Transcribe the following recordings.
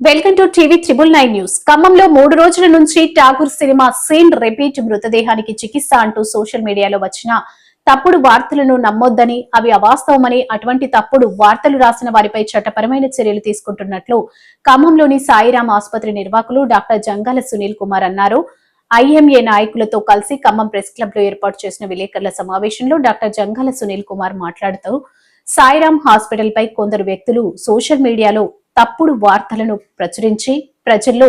Welcome to TV 999 news. ఖమ్మంలో 3 రోజుల నుంచి ఠాగూర్ సినిమా సీన్ రిపీట్ మృతదేహానికి చికిత్స అంటూ సోషల్ మీడియాలో వచ్చిన తప్పుడు వార్తలను నమ్మొద్దని, అవి అవాస్తవమని, అటువంటి తప్పుడు వార్తలు రాసిన వారిపై చట్టపరమైన చర్యలు తీసుకుంటున్నట్లు ఖమ్మంలోని సాయిరాం ఆసుపత్రి నిర్వాహకులు డాక్టర్ జంగాల సునీల్ కుమార్ అన్నారు. ఐఎంఏ నాయకులతో కలిసి ఖమ్మం ప్రెస్ క్లబ్ లో ఏర్పాటు చేసిన విలేకరుల సమావేశంలో డాక్టర్ జంగాల సునీల్ కుమార్ మాట్లాడుతూ సాయిరాం హాస్పిటల్ పై కొందరు వ్యక్తులు సోషల్ మీడియాలో తప్పుడు వార్తలను ప్రచురించి ప్రజల్లో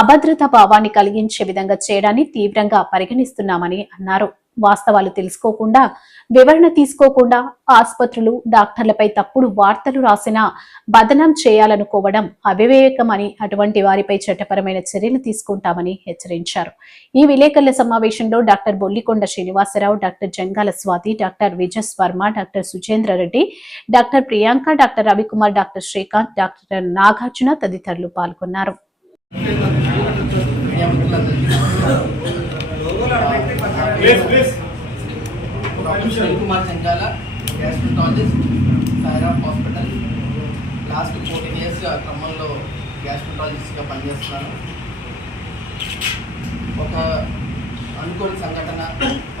అభద్రతా భావాన్ని కలిగించే విధంగా చేయడాన్ని తీవ్రంగా పరిగణిస్తున్నామని అన్నారు. వాస్తవాలు తెలుసుకోకుండా, వివరణ తీసుకోకుండా ఆసుపత్రులు, డాక్టర్లపై తప్పుడు వార్తలు రాసినా బదనం చేయాలనుకోవడం అవివేకమని, అటువంటి వారిపై చట్టపరమైన చర్యలు తీసుకుంటామని హెచ్చరించారు. ఈ విలేకరుల సమావేశంలో doctor Bollikonda Srinivasarao, doctor Jangala Swathi, doctor Vijas Varma, doctor Sujendra Reddy, doctor Priyanka, doctor Ravikumar, doctor Srikanth, doctor Nagarjuna తదితరులు పాల్గొన్నారు. Kumar Jangala, gastroenterologist, Sairam hospital. Last 14 years క్రమంలో గ్యాస్ట్రాంటాలజిస్ట్గా పనిచేస్తున్నాను. ఒక అనుకోని సంఘటన,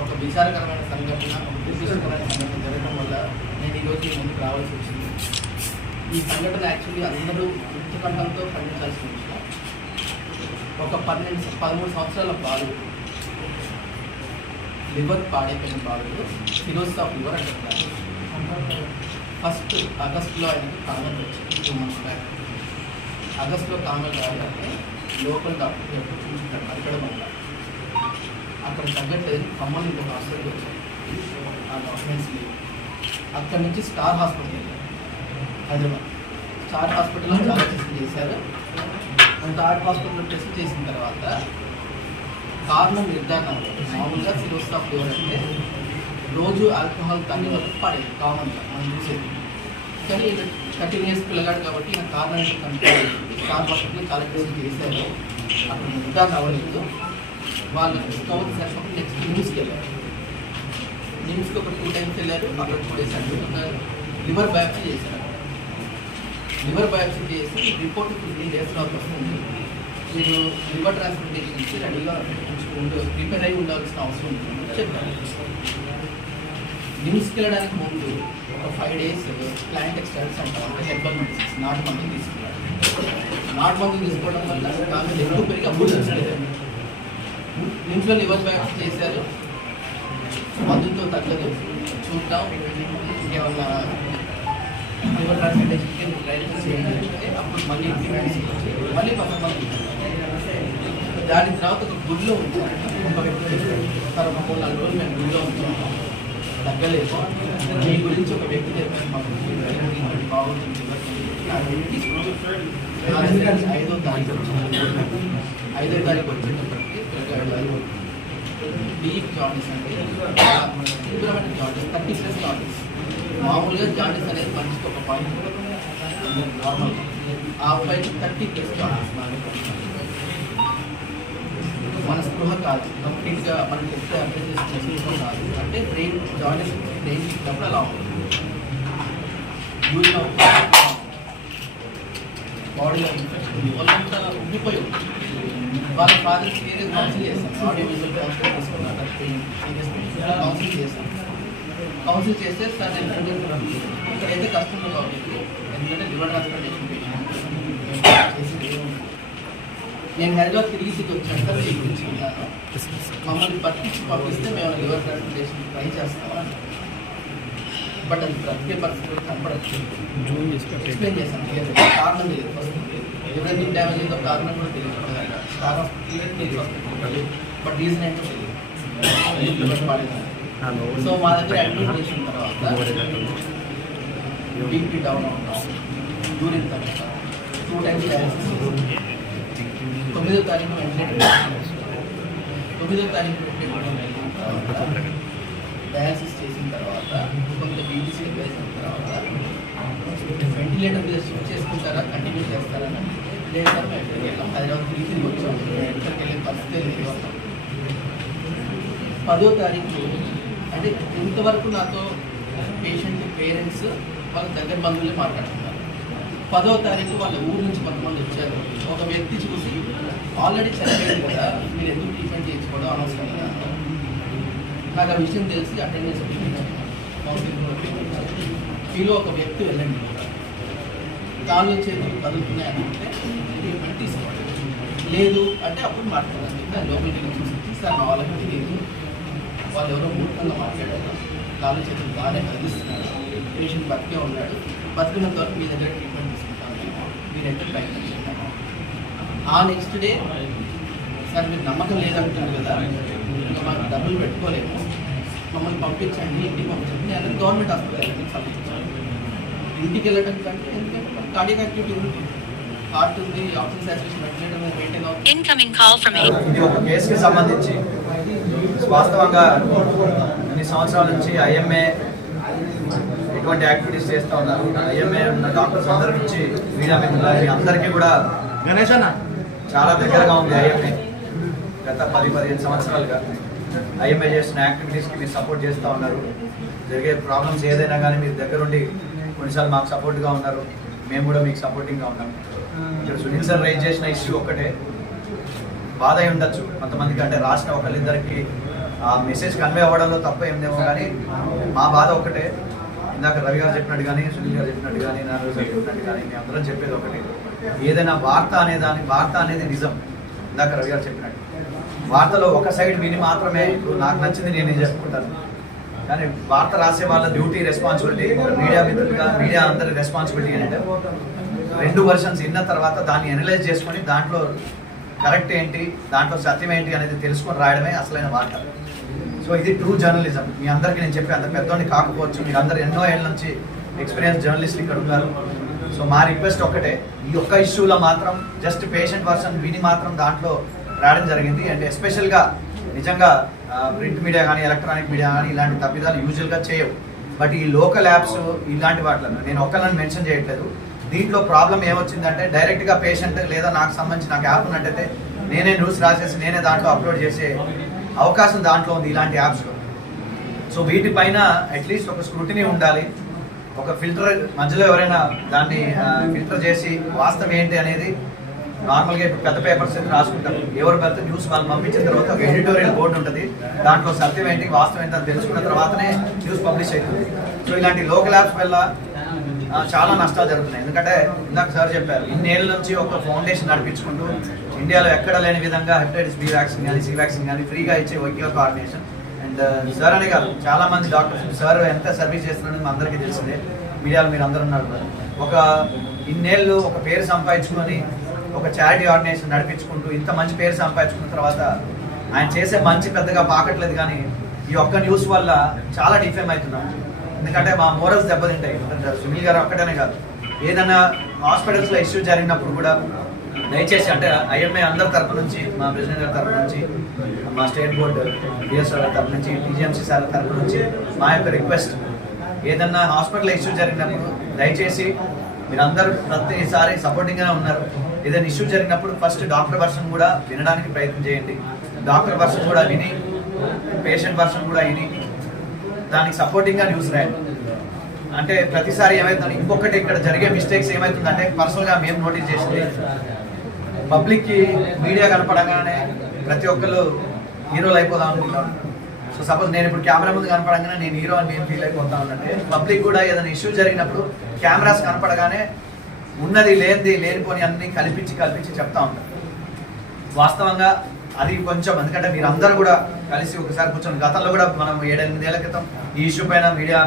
ఒక విచారకరమైన సంఘటన, ఒక దురదృష్టకరమైన సంఘటన జరగడం వల్ల నేను ఈరోజు ముందుకు రావాల్సి వచ్చింది. ఈ సంఘటన యాక్చువల్లీ అందరూ ఉత్కంఠంతో ఖండించాల్సిన విషయం. ఒక 13 సంవత్సరాల బాలుడు, లివర్ పాడైపోయిన బాలుడు, సిరోసిస్ ఆఫ్ లివర్ అంటున్నారు. ఫస్ట్ ఆగస్టులో ఆయనకి కామన్ వచ్చింది. 2 months బ్యాక్ ఆగస్టులో కామన్ రావాలంటే లోకల్ డాక్టర్ ఎప్పుడు చూసుకుంటారు అక్కడ వల్ల అక్కడ తగ్గట్లేదు. ఖమ్మం ఇంకొక హాస్పిటల్ వచ్చాయి. ఆ డాక్యుమెంట్స్ లేవు. అక్కడి నుంచి స్టార్ హాస్పిటల్ వెళ్ళారు హైదరాబాద్. స్టార్ హాస్పిటల్లో చాలా టెస్ట్ చేశారు. స్టార్ హాస్పిటల్లో టెస్ట్ చేసిన తర్వాత కారణం నిర్ధారణ మామూలుగా సిరోసిస్ ఆఫ్ లివర్ అంటే రోజు ఆల్కహాల్ తాగే వరకు పడేది కామన్గా మనం చూసేది. కానీ 13 years పిల్లగాడు కాబట్టి ఈయన కారణం ఏంటంటే స్టార్ హాస్పిటల్లో చాలా టెస్ట్ చేశారు. అక్కడ నిర్ధారణ అవ్వలేదు. వాళ్ళు డిస్కవర్ చేసినప్పుడు నెక్స్ట్ నిమ్స్కి వెళ్ళారు. నిమ్స్కి ఒక 2 times వెళ్ళారు. అక్కడ 2 days అంటున్నారు. లివర్ బయాప్సీ చేశారు. లివర్ బయాప్సీ చేసి రిపోర్ట్ 15 days తర్వాత వస్తుంది. మీరు లివర్ ట్రాన్స్ప్లాంటేషన్కి రెడీగా ప్రిపేర్ అయి ఉండాల్సిన అవసరం ఉంటుందని చెప్పారు. నిమ్స్కి వెళ్ళడానికి ముందు ఒక 5 days ప్లాంట్ ఎక్స్ట్రాక్ట్స్ అంటారు, అంటే హెర్బల్ మెడిసిన్స్, నాటు మందులు తీసుకున్నారు. నాటు మందులు తీసుకోవడం వల్ల ఆమె ఎక్కువ పెరిగి అప్పుడు తెలియదు. నిమ్స్లో లివర్ బయాప్సీ చేశారు. మందులతో తగ్గదు, చూద్దాం ఇంకేమన్నా లివర్ ట్రాన్స్ప్లాంటేషన్కి ప్రయత్నం చేయాలంటే అప్పుడు మళ్ళీ కొంతమంది దాని తర్వాత ఒక గుడిలో ఉంచారు. ఒక వ్యక్తి తన 3-4 రోజులు మేము గుడిలో ఉంచాము, తగ్గలేదు. మీ గురించి ఒక వ్యక్తి చెప్పారు మాకు బాగుంటుంది. 5వ తారీఖు వచ్చేటప్పటికి డీప్ జాండీస్ అంటే తీవ్రమైన జాండీస్, 30+ జాండీస్. మామూలుగా జాండీస్ అనేది మనిషికి ఒక పాయింట్ నార్మల్. ఆ పైన 30+ జాండీస్. మన స్పృహ కాదు, కంప్లీట్గా మనం చెప్తే అర్థం చేసుకునే స్పృహ కాదు. అంటే బ్రెయిన్ జాండీస్ బ్రెయిన్ ఇచ్చినప్పుడు అలా ఉంటుంది. యూరిన్ బాడీలో ఇన్ఫెక్షన్ వాళ్ళంతా ఉబ్బిపోయి ఉంటుంది. వాళ్ళ ఫాదర్స్ ఏదో కౌన్సిల్ చేస్తాం, ఆడియో విజువల్ కౌన్సిల్ తీసుకున్నారు. కౌన్సిల్ చేస్తాం. కౌన్సిల్ చేస్తే సార్ ఇక్కడైతే కష్టంగా అవుతుంది, ఎందుకంటే లివర్ ట్రాన్స్ప్లాంటేషన్ నేను హైదరాబాద్ తిరిగి వచ్చాను సార్. ఈ గురించి ఉన్నాను, మమ్మల్ని పట్టించి పంపిస్తే మేము లివర్ ట్రాన్స్ప్లాంటేషన్ ట్రై చేస్తామని. బట్ అది బ్రతికే పరిస్థితులు కనపడచ్చు. ఎక్స్ప్లెయిన్ చేశాను, కారణం తెలియదు. ఫస్ట్ ఎవరైనా డ్యామేజ్ అయిందో కారణం కూడా తెలియదు. స్టార్ హాస్పిటల్ బట్ రీజన్ ఏంటో తెలియదు. సో మా దగ్గర అడ్మిట్ చేసిన తర్వాత బీపీ డౌన్ అవుతాం, యూరిన్ తగ్గుతాం, 2 times డయాలసిస్. 9వ తారీఖు వెంటిలేటర్ డయాలసిస్ చేసిన తర్వాత కొంత బీపీసీ వేసిన తర్వాత వెంటిలేటర్ మీద షిఫ్ట్ చేసుకుంటారా, కంటిన్యూ చేస్తారని. లేదు సార్ మేము ఎక్కడికి వెళ్ళాం, హైదరాబాద్ తిరిగి వచ్చాం, ఎక్కడికి వెళ్ళే పరిస్థితి లేదు. 10వ తారీఖు అంటే ఇంతవరకు నాతో పేషెంట్ పేరెంట్స్ వాళ్ళ దగ్గర బంధువులే మాట్లాడుతున్నారు. 10వ తారీఖు వాళ్ళ ఊరు నుంచి కొంతమంది వచ్చారు. వ్యక్తి చూసి ఆల్రెడీ చనిపోయింది కదా, మీరు ఎందుకు ట్రీట్మెంట్ చేయించుకోవడం అనవసరం కదా. నాకు ఆ విషయం తెలిసి అటెండెన్స్ మీలో ఒక వ్యక్తి వెళ్ళండి, కాళ్ళు చేతులు కదులుతున్నాయని అంటే ట్రీట్మెంట్ తీసుకోండి. లేదు అంటే అప్పుడు మాట్లాడాలి. దాని లోపలికి చూసి సార్ నా వాళ్ళకి తెలియదు, వాళ్ళు ఎవరో మూర్ఖంగా మాట్లాడారు, కాళ్ళు చేతులు బాగానే కదిలిస్తున్నారు, పేషెంట్ బతికే ఉన్నాడు, బతికినంత వరకు మీ దగ్గర ట్రీట్మెంట్ తీసుకుంటాను, మీరైతే ప్రయత్నం చేయండి. ఆ నెక్స్ట్ డే సార్ మీరు నమ్మకం లేదంటున్నారు కదా, ఇంకా మాకు డబ్బులు పెట్టుకోలేము, మమ్మల్ని పంపించండి, ఇంటికి పంపించండి. నేను గవర్నమెంట్ హాస్పిటల్కి పంపించాను. ఇంటికి వెళ్ళటం కంటే ఎందుకంటే మనకు కార్డియాక్ యాక్టివిటీ ఉంది, హార్ట్ ఉంది, ఆక్సిజన్ సాచురేషన్ మెయింటైన్ అవుతుంది. ఇది ఒక కేసుకి సంబంధించి వాస్తవంగా కొన్ని సంవత్సరాల నుంచి ఐఎంఏ ఎటువంటి యాక్టివిటీస్ చేస్తూ ఉన్నారు. ఐఎంఏ ఉన్న డాక్టర్స్ అందరి నుంచి మీడియా మిత్రులకి అందరికీ కూడా గణేష్ అన్న చాలా దగ్గరగా ఉంది. ఐఎంఏ గత 10-15 సంవత్సరాలుగా ఐఎంఏ చేస్తున్న యాక్టివిటీస్కి మీరు సపోర్ట్ చేస్తూ ఉన్నారు. జరిగే ప్రాబ్లమ్స్ ఏదైనా కానీ మీరు దగ్గరుండి కొన్నిసార్లు మాకు సపోర్ట్గా ఉన్నారు, మేము కూడా మీకు సపోర్టింగ్గా ఉన్నాం. ఇక్కడ సునీల్ సార్ రైజ్ చేసిన ఇష్యూ ఒకటే బాధ అయి ఉండొచ్చు కొంతమందికి, అంటే రాసిన ఒకళ్ళిద్దరికి ఆ మెసేజ్ కన్వే అవ్వడంలో తప్ప ఏమిదేమో, కానీ మా బాధ ఒకటే. ఇందాక రవి గారు చెప్పినట్టు కానీ, సునీల్ గారు చెప్పినట్టు కానీ, నారాయణ గారు చెప్పినట్టు కానీ, మేము అందరం చెప్పేది ఒకటి, ఏదైనా వార్త అనేది నిజం. ఇందాక రవి గారు చెప్పినట్టు వార్తలో ఒక సైడ్ విని మాత్రమే ఇప్పుడు నాకు నచ్చింది నేను చెప్పుకుంటాను, కానీ వార్త రాసే వాళ్ళ డ్యూటీ, రెస్పాన్సిబిలిటీ, మీడియా మిత్రులుగా మీడియా అందరి రెస్పాన్సిబిలిటీ ఏంటంటే 2 వర్షన్స్ విన్న తర్వాత దాన్ని అనలైజ్ చేసుకొని దాంట్లో కరెక్ట్ ఏంటి, దాంట్లో సత్యం ఏంటి అనేది తెలుసుకొని రాయడమే అసలైన వార్త. సో ఇది ట్రూ జర్నలిజం. మీ అందరికీ నేను చెప్పే అంత పెద్దోని కాకపోవచ్చు, మీరు అందరు ఎన్నో ఏళ్ళ నుంచి ఎక్స్పీరియన్స్ జర్నలిస్టులు ఇక్కడ ఉన్నారు. సో మా రిక్వెస్ట్ ఒక్కటే, ఈ ఒక్క ఇష్యూలో మాత్రం జస్ట్ పేషెంట్ వర్షన్ విని మాత్రం దాంట్లో రాయడం జరిగింది. అండ్ ఎస్పెషల్గా నిజంగా ప్రింట్ మీడియా కానీ, ఎలక్ట్రానిక్ మీడియా కానీ ఇలాంటి తప్పిదాలు యూజువల్గా చేయవు. బట్ ఈ లోకల్ యాప్స్ ఇలాంటి వాటిలో నేను ఒక్కళ్ళని మెన్షన్ చేయట్లేదు. దీంట్లో ప్రాబ్లం ఏమొచ్చిందంటే డైరెక్ట్గా పేషెంట్ లేదా నాకు సంబంధించి నాకు యాప్ ఉన్నట్టయితే నేనే న్యూస్ రాసేసి నేనే దాంట్లో అప్లోడ్ చేసే అవకాశం దాంట్లో ఉంది ఇలాంటి యాప్స్లో. సో వీటిపైన అట్లీస్ట్ ఒక స్క్రూటినీ ఉండాలి, ఒక ఫిల్టర్ మధ్యలో ఎవరైనా దాన్ని ఫిల్టర్ చేసి వాస్తవం ఏంటి అనేది. నార్మల్గా ఇప్పుడు పెద్ద పేపర్స్ అయితే రాసుకుంటారు, ఎవరు పెద్ద న్యూస్ వాళ్ళు పంపించిన తర్వాత ఒక ఎడిటోరియల్ బోర్డు ఉంటుంది, దాంట్లో సత్యం ఏంటి వాస్తవం ఏంటి అని తెలుసుకున్న తర్వాతనే న్యూస్ పబ్లిష్ అవుతుంది. సో ఇలాంటి లోకల్ యాప్స్ వల్ల చాలా నష్టాలు జరుగుతున్నాయి. ఎందుకంటే ఇందాక సార్ చెప్పారు, ఇన్నేళ్ళ నుంచి ఒక ఫౌండేషన్ నడిపించుకుంటూ ఇండియాలో ఎక్కడ లేని విధంగా హెపటైటిస్ బి వ్యాక్సిన్ కానీ, సి వ్యాక్సిన్ కానీ ఫ్రీగా ఇచ్చే ఒకే ఒక ఆర్గనైజేషన్. అండ్ సార్ అనే కాదు, చాలా మంది డాక్టర్స్ సార్ ఎంత సర్వీస్ చేస్తున్నారని మా అందరికీ తెలిసిందే, మీడియాలో మీరు అందరూ ఉన్నారు. ఒక ఇన్నేళ్ళు ఒక పేరు సంపాదించుకొని ఒక చారిటీ ఆర్గనైజేషన్ నడిపించుకుంటూ ఇంత మంచి పేరు సంపాదించుకున్న తర్వాత ఆయన చేసే మంచి పెద్దగా పాకట్లేదు, కానీ ఈ ఒక్క న్యూస్ వల్ల చాలా డిఫేమ్ అవుతున్నాం. ఎందుకంటే మా మోరల్స్ దెబ్బతింటాయి. సునీల్ గారు ఒక్కటనే కాదు, ఏదైనా హాస్పిటల్స్లో ఇష్యూ జరిగినప్పుడు కూడా దయచేసి, అంటే ఐఎంఏ అందరి తరపు నుంచి, మా ప్రెసిడెంట్ గారి తరపు నుంచి, మా స్టేట్ బోర్డు డిఎస్ గారి తరపు నుంచి, టీజీఎంసీ సార్ తరపు నుంచి మా యొక్క రిక్వెస్ట్, ఏదన్నా హాస్పిటల్ ఇష్యూ జరిగినప్పుడు దయచేసి మీరందరూ ప్రతిసారి సపోర్టింగ్గానే ఉన్నారు. ఏదైనా ఇష్యూ జరిగినప్పుడు ఫస్ట్ డాక్టర్ వర్షన్ కూడా వినడానికి ప్రయత్నం చేయండి. డాక్టర్ వర్షన్ కూడా విని, పేషెంట్ వర్షన్ కూడా విని దానికి సపోర్టింగ్గా న్యూస్ రాయండి. అంటే ప్రతిసారి ఏమవుతుంది, ఇంకొకటి ఇక్కడ జరిగే మిస్టేక్స్ ఏమవుతుందంటే పర్సనల్గా మేము నోటీస్ చేసింది, పబ్లిక్కి మీడియా కనపడగానే ప్రతి ఒక్కరు హీరోలు అయిపోదాం అనుకుంటాం. సో సపోజ్ నేను ఇప్పుడు కెమెరా ముందు కనపడగానే నేను హీరో అని నేను ఫీల్ అయిపోతా ఉన్నట్టే పబ్లిక్ కూడా ఏదైనా ఇష్యూ జరిగినప్పుడు కెమెరాస్ కనపడగానే ఉన్నది లేనిది లేనిపోని అన్ని కల్పించి చెప్తా ఉంటారు. వాస్తవంగా అది కొంచెం, ఎందుకంటే మీరు అందరూ కూడా కలిసి ఒకసారి కూర్చొని, గతంలో కూడా మనం 7-8 ఏళ్ల క్రితం ఈ ఇష్యూ పైన మీడియా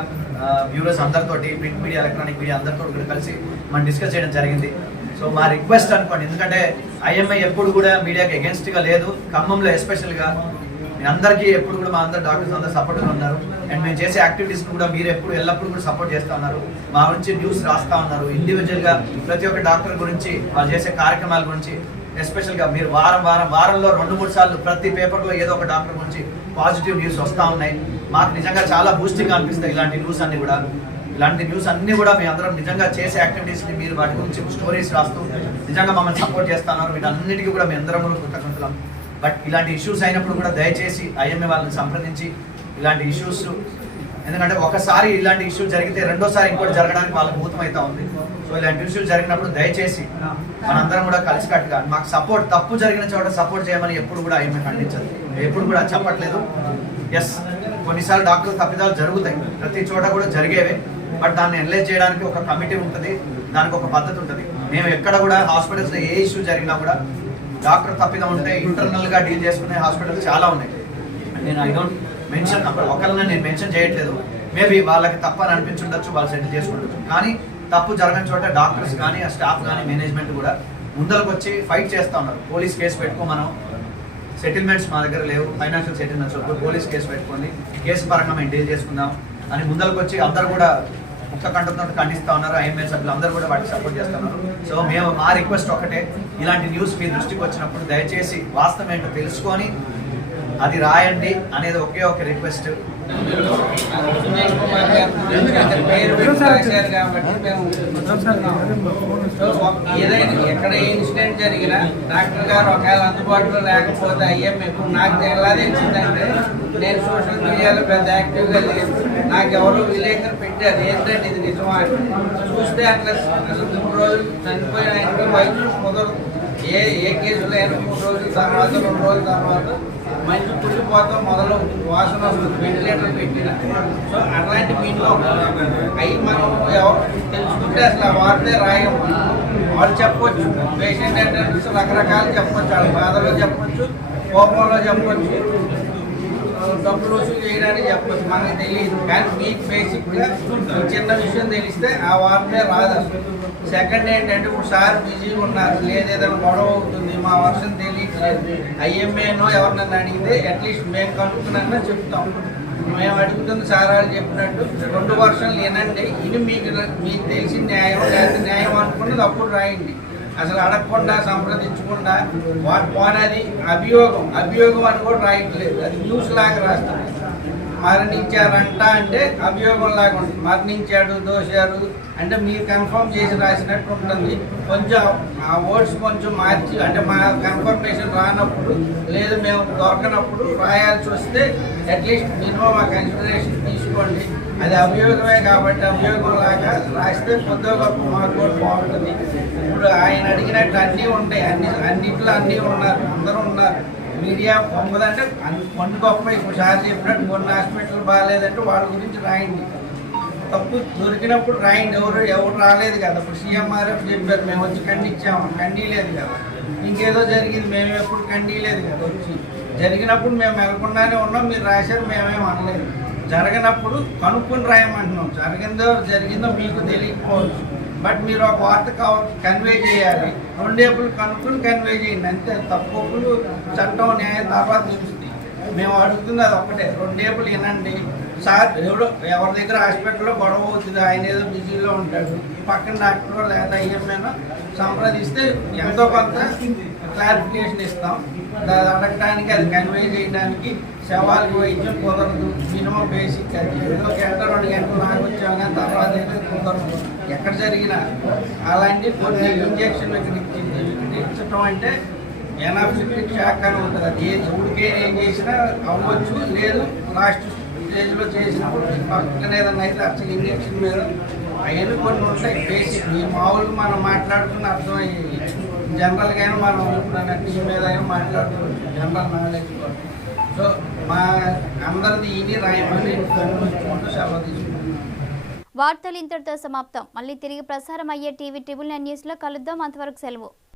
వ్యూవర్స్ అందరితోటి, ప్రింట్ మీడియా, ఎలక్ట్రానిక్ మీడియా అందరితో కూడా కలిసి మనం డిస్కస్ చేయడం జరిగింది. సో మా రిక్వెస్ట్ అనుకోండి, ఎందుకంటే ఐఎంఐ ఎప్పుడు కూడా మీడియాకి అగేన్స్ట్గా లేదు, ఖమ్మంలో ఎస్పెషల్గా మీ అందరికీ ఎప్పుడు కూడా మా అందరు డాక్టర్స్ అందరూ సపోర్ట్గా ఉన్నారు. అండ్ మేము చేసే యాక్టివిటీస్ని కూడా మీరు ఎల్లప్పుడూ కూడా సపోర్ట్ చేస్తూ ఉన్నారు. మా గురించి న్యూస్ రాస్తూ ఉన్నారు, ఇండివిజువల్గా ప్రతి ఒక్క డాక్టర్ గురించి వాళ్ళు చేసే కార్యక్రమాల గురించి ఎస్పెషల్గా మీరు వారంలో 2-3 సార్లు ప్రతి పేపర్లో ఏదో ఒక డాక్టర్ గురించి పాజిటివ్ న్యూస్ వస్తూ ఉన్నాయి. మాకు నిజంగా చాలా బూస్టింగ్ అనిపిస్తాయి ఇలాంటి న్యూస్ అన్ని కూడా. ఇలాంటి న్యూస్ అన్ని కూడా మీ అందరం నిజంగా చేసే యాక్టివిటీస్ని మీరు వాటి గురించి స్టోరీస్ రాస్తూ నిజంగా మమ్మల్ని సపోర్ట్ చేస్తున్నారు. వీటన్నిటికీ కూడా మీ అందరం కూడా కృతజ్ఞతలం. బట్ ఇలాంటి ఇష్యూస్ అయినప్పుడు కూడా దయచేసి ఐఎంఏ వాళ్ళని సంప్రదించి ఇలాంటి ఇష్యూస్, ఎందుకంటే ఒకసారి ఇలాంటి ఇష్యూస్ జరిగితే రెండోసారి ఇంకోటి జరగడానికి వాళ్ళకి భూతం అవుతా ఉంది. సో ఇలాంటి ఇష్యూస్ జరిగినప్పుడు దయచేసి మనందరం కూడా కలిసికట్టుగా మాకు సపోర్ట్, తప్పు జరిగిన చోట సపోర్ట్ చేయమని ఎప్పుడు కూడా ఆయన ఖండించదు, ఎప్పుడు కూడా చెప్పట్లేదు. ఎస్, కొన్నిసార్లు డాక్టర్ తప్పిదాలు జరుగుతాయి, ప్రతి చోట కూడా జరిగేవే. బట్ దాన్ని అనలైజ్ చేయడానికి ఒక కమిటీ ఉంటుంది, దానికి ఒక పద్ధతి ఉంటుంది. మేము ఎక్కడ కూడా హాస్పిటల్స్లో ఏ ఇష్యూ జరిగినా కూడా డాక్టర్ తప్పిదం ఉంటే ఇంటర్నల్గా డీల్ చేసుకునే హాస్పిటల్స్ చాలా ఉన్నాయి. నేను ఐ డోంట్ మెన్షన్, ఒకళ్ళని నేను మెన్షన్ చేయట్లేదు. మేబీ వాళ్ళకి తప్పని అనిపించుండొచ్చు, వాళ్ళు సెటిల్ చేసుకుండొచ్చు. కానీ తప్పు జరగని చోట డాక్టర్స్ కానీ, ఆ స్టాఫ్ కానీ, మేనేజ్మెంట్ కూడా ముందరకు వచ్చి ఫైట్ చేస్తూ ఉన్నారు. పోలీస్ కేసు పెట్టుకో, మనం సెటిల్మెంట్స్ మా దగ్గర లేవు, ఫైనాన్షియల్ సెటిల్మెంట్స్ వద్దు, పోలీస్ కేసు పెట్టుకోండి, కేసు పరంగా మేము డీల్ చేసుకుందాం అని ముందరకు వచ్చి అందరు కూడా ఒక్క కంటతో ఖండిస్తూ ఉన్నారు. ఐఎంఏ సభ్యులు అందరూ కూడా వాటికి సపోర్ట్ చేస్తున్నారు. సో మేము మా రిక్వెస్ట్ ఒకటే, ఇలాంటి న్యూస్ మీ దృష్టికి వచ్చినప్పుడు దయచేసి వాస్తవం ఏంటో తెలుసుకొని అది రాయండి అనేది ఒకే ఒక రిక్వెస్ట్. ఏదైనా ఎక్కడ ఏ ఇన్సిడెంట్ జరిగినా డాక్టర్ గారు ఒకవేళ అందుబాటులో లేకపోతే ఐఎంఏ నాకు ఎలా తెలిసిందంటే, నేను సోషల్ మీడియాలో పెద్ద యాక్టివ్గా లేదు, నాకు ఎవరో విలేకరు పెట్టారు ఏంటంటే ఇది నిజమా చూస్తే అట్లా అసలు 3 రోజులు చనిపోయిన ఆయనకి వైద్యులు కుదరదు. ఏ కేసులో అయినా 3 రోజుల తర్వాత 2 రోజుల తర్వాత మంచి కుళ్ళిపోతాం మొదలవుతుంది, వాసన వస్తుంది, వెంటిలేటర్ పెట్టిన. సో అలాంటి మీలో అవి మనం ఎవరు తెలుసుకుంటే అసలు ఆ వార్తే రాయము. వాళ్ళు చెప్పొచ్చు, పేషెంట్ అటెండెన్స్ రకరకాలు చెప్పొచ్చు, వాళ్ళ బాధలో చెప్పొచ్చు, కోపంలో చెప్పొచ్చు, డబ్బులు వసూలు చేయడానికి చెప్పొచ్చు, మనకి తెలియదు. కానీ మీకు బేసిక్గా చిన్న విషయం తెలిస్తే ఆ వార్తే రాదు అసలు. సెకండ్ ఏంటంటే, ఇప్పుడు సార్ బిజీగా ఉన్నారు, లేదేదైనా గొడవ అవుతుంది, మా వర్షం తెలియట్లేదు, ఐఎంఏనో ఎవరినన్నా అడిగితే అట్లీస్ట్ మేము కనుక్కున్నా చెప్తాం. మేము అడుగుతుంది సార్ వాళ్ళు చెప్పినట్టు 2 వర్షాలు వినండి, ఇది మీకు తెలిసిన న్యాయం లేదా న్యాయం అనుకున్నది అప్పుడు రాయండి. అసలు అడగకుండా సంప్రదించకుండా వాటి పోనది అభియోగం అని కూడా రాయట్లేదు, అది న్యూస్ లాగా రాస్తారు. మరణించారంట అంటే అభియోగం లాగా ఉంటుంది, మరణించాడు, దోశాడు అంటే మీరు కన్ఫర్మ్ చేసి రాసినట్టు ఉంటుంది. కొంచెం ఆ వర్డ్స్ కొంచెం మార్చి, అంటే మా కన్ఫర్మేషన్ రానప్పుడు లేదు మేము దొరకనప్పుడు రాయాల్సి వస్తే అట్లీస్ట్ మినిమం ఆ కన్సిడరేషన్ తీసుకోండి. అది అభియోగమే కాబట్టి అభియోగం లాగా రాస్తే కొద్దిగా గొప్ప మాకు కూడా బాగుంటుంది. ఇప్పుడు ఆయన అడిగినట్టు అన్నీ ఉంటాయి, అన్నిట్లో అన్నీ ఉన్నారు, అందరూ ఉన్నారు. మీడియా పొంగదంటే కొన్ని గొప్ప ఇప్పుడు సార్ చెప్పినట్టు కొన్ని హాస్పిటల్ బాగాలేదంటే వాళ్ళ గురించి రాయండి, తప్పు దొరికినప్పుడు రాయండి. ఎవరు రాలేదు కదా, ఇప్పుడు సీఎంఆర్ఎఫ్ చెప్పారు మేము వచ్చి ఖండించాము, ఖండీలేదు కదా. ఇంకేదో జరిగింది, మేము ఎప్పుడు ఖండీలేదు కదా. వచ్చి జరిగినప్పుడు మేము వెళ్ళకుండానే ఉన్నాం, మీరు రాశారు, మేమేం అనలేదు. జరగనప్పుడు కనుక్కొని రాయమంటున్నాం, జరిగిందో మీకు తెలియకపోవచ్చు, బట్ మీరు ఒక వార్త కన్వే చేయాలి. 2 ఏపులు కనుక్కొని కన్వే చేయండి అంతే. తప్పులు చట్టం న్యాయం తర్వాత చూస్తుంది. మేము అడుగుతుంది అది ఒకటే, 2 ఏపులు వినండి. సార్ ఎవరి దగ్గర హాస్పిటల్లో గొడవ అవుతుంది, ఆయన ఏదో బిజీలో ఉంటాడు, పక్కన డాక్టర్ లేదా ఐఎంఏనో సంప్రదిస్తే ఎంతో కొంత క్లారిఫికేషన్ ఇస్తాం. అడగడానికి అది కన్వే చేయడానికి శవాలకు వైద్యం కుదరదు, మినిమం బేసిక్ అది. ఏదో 1 గంట 2 గంటలు నాకు వచ్చాము కానీ తర్వాత అయితే కుదరదు. ఎక్కడ జరిగినా అలాంటి కొన్ని ఇంజక్షన్ ఇచ్చటం అంటే ఎనాఫిలిక్ షాక్ అని ఉంటుంది. అది ఎవరికే ఏం చేసినా అవ్వచ్చు, లేదు లాస్ట్ స్టేజ్లో చేసినప్పుడు పక్కన ఏదన్నా అయితే అసలు ఇంజక్షన్ మీద అవన్నీ కొన్ని ఉంటాయి బేసిక్. ఈ మామూలు మనం మాట్లాడుకున్న అర్థమయ్యేవి. జనరల్గా అయినా మనం ఇప్పుడు టీం మీద అయినా మాట్లాడుకోవచ్చు, జనరల్ నాలెడ్జ్. సో మా అందరిది ఇది రాయమని కనుక్కుంటూ సెలవు తీసుకుంటాం. వార్తలు ఇంతటితో సమాప్తం. మళ్ళీ తిరిగి ప్రసారం అయ్యే టీవీ 999 న్యూస్లో కలుద్దాం. అంతవరకు సెలవు.